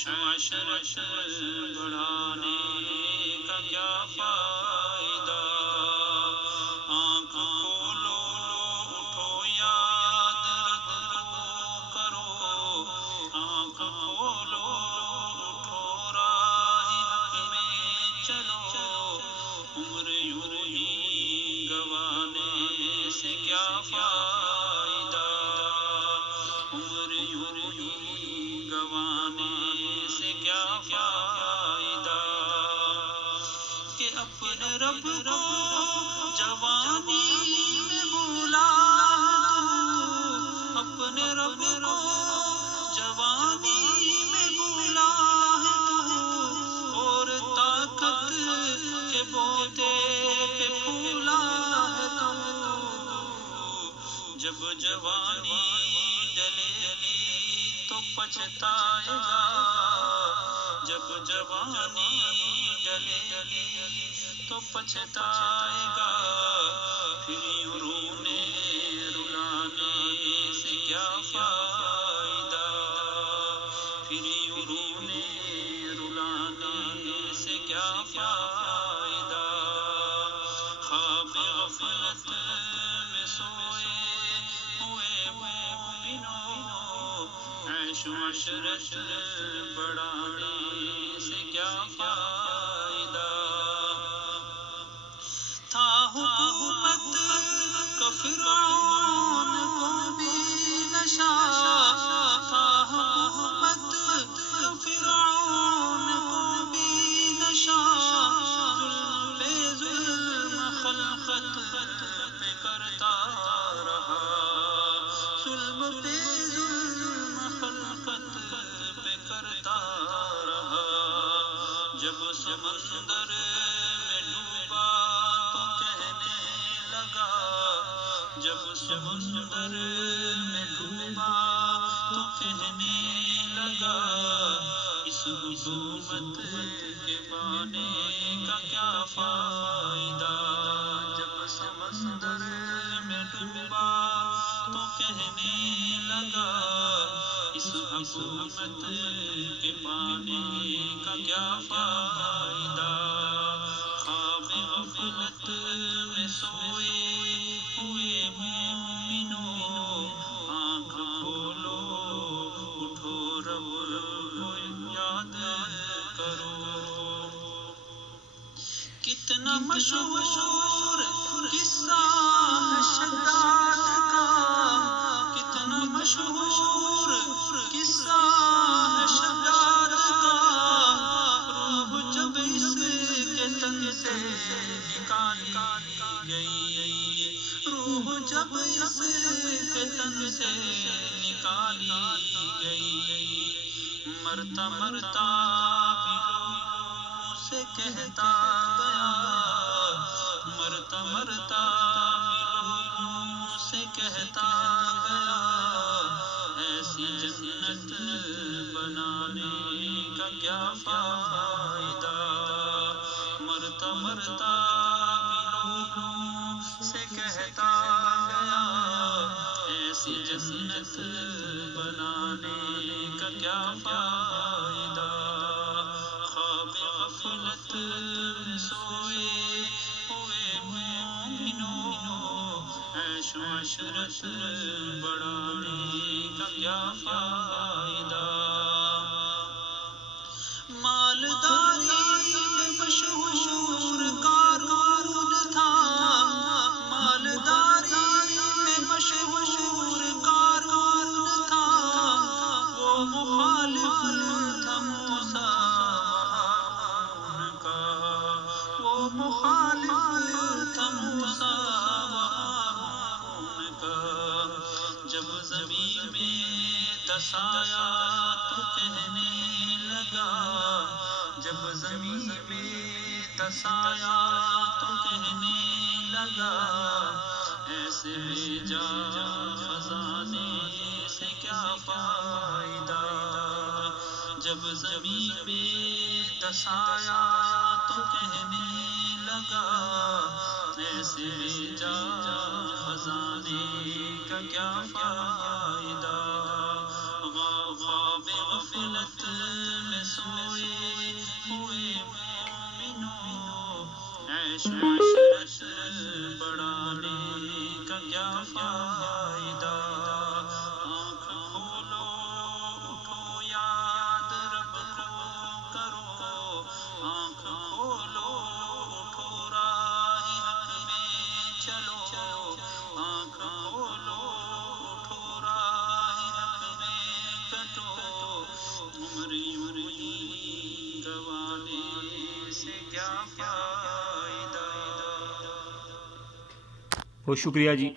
عشرت بڑھانے کا کیا فائدہ؟ آنکھ کھولو اٹھو یاد رکھو کرو، آنکھ کھولو اٹھو راہ حق میں چلو، عمر یوں ہی گنوانے سے کیا فائدہ؟ عمر یوں ہی گنوانے سے کیا فائدہ؟ کہ اپنے رب کو جوانی میں بھولا ہے تو، اپنے رب کو جوانی میں بھولا ہے تو، اور طاقت کے بوتے پہ پھولا ہے تو، جب جوانی ڈلے گی تو پچھتائے گا، جب جوانی ڈلے گی تو پچھتائے گا، پھر یوں رونے رلانے سے کیا فائدہ؟ پھر یوں رونے رلانے سے کیا فائدہ؟ خواب غفلت میں سوئے ہوئے مومنوں، عیش و عشرت بڑھانے سے کیا فائدہ؟ تھا حکومت کا فرعون کو بھی نشہ، تھا حکومت کا فرعون کو بھی نشہ، ظلم پہ ظلم خلقت پہ کرتا رہا، ظلم پہ ظلم خلقت پہ کرتا رہا، جب سمندر میں ڈوبا تو کہنے لگا، جب سمندر میں ڈوبا تو کہنے لگا، اس حکومت کے بانے کا کیا فائدہ؟ جب سمندر میں ڈوبا تو کہنے لگا، اس حکومت کے بانے کا کیا فائدہ؟ خواب غفلت میں سوئے ہوئے مومنوں، آنکھ کھولو اٹھو رب کو یاد کرو۔ کتنا مشہور قصہ ہے شداد کا، کتنا مشہور قصہ ہے شداد کا، روح جب اس کے تن سے نکالی گئی، روح جب اس کے تن سے نکالی گئی، مرتا مرتا بھی لوگوں سے کہتا گیا، مرتا مرتا بھی لوگوں سے کہتا گیا، ایسی جنت بنانے کا کیا فائدہ؟ مرتا مرتا بھی لوگوں سے کہتا گیا، ایسی جنت بنانے کا کیا فائدہ؟ خواب غفلت میں سوئے ہوئے مومنوں، عیش و عشرت بڑھانے کا کیا فائدہ؟ مالداری میں مشہور قارون تھا، مالداری میں مشہور قارون تھا، وہ مخالف تھا موسیٰ و ہارون کا، وہ مخالف تھا موسیٰ و ہارون کا، جب زمین میں دس آیا تو کہنے لگا، جب زمین میں دس آیا تو کہنے لگا، ایسے بھیجا خزانے سے کیا فائدہ؟ جب زمین میں دس آیا تو کہنے لگا، ایسے بھیجا خزانے کا کیا فائدہ؟ خواب غفلت بہت شکریہ جی.